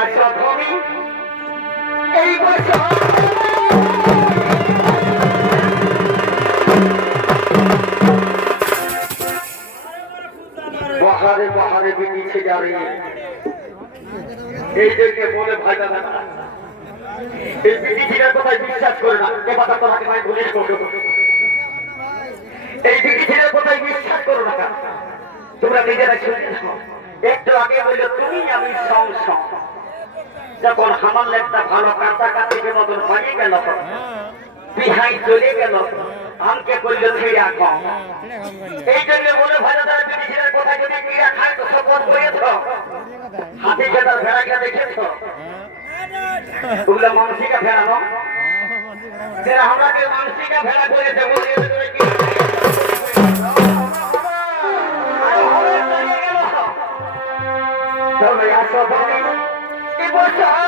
আসো তুমি এই বছর বাহারে বাহারে বিনিছে যারে এই দেখে বলে ভাই দাদা এই বিনিছিরা কোথায় বিশ্বাস করে না এ কথা তোমাকে আমি বলে করব এই বিনিছিরা কোথায় বিশ্বাস করো না তোমরা নিজেরা শুনে নাও একটু আগে বললো তুমি আমি সংসং যখন আমার একটা ভালো কাছাকাছিকে মতন পাইয়ে গেল বিহাই চলে গেল আমাকে বললো ফিরা কম এই জন্য বলে ভালো তারা বিনিছিরা কোথায় যদি ক্রীড়া খায় তো শপথ হয়েছ হাতি খেতার ভেড়াকে দেখেছ ওগুলো মানসিকা ভেড়া না যারা আমাকে মানসিকা ভেড়া করেছে বলে তবে আসো তুমি এ বছর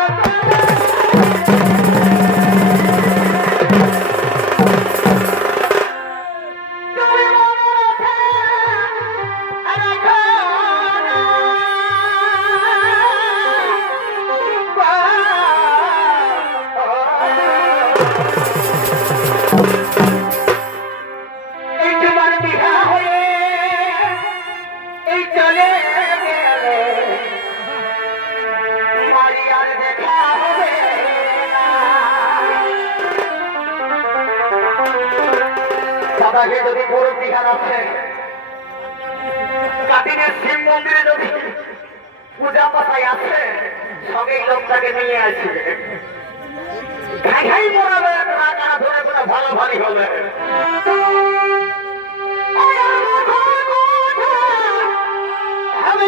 দাদাকে যদি বড় বিহার আছে কাটিনের শিব মন্দিরে যদি পূজা পাতায় আছে সঙ্গে লোকটাকে নিয়ে আসবে ঘাই মরাবে টাকা ধরে কোনো ভালো ভারী হবে আমি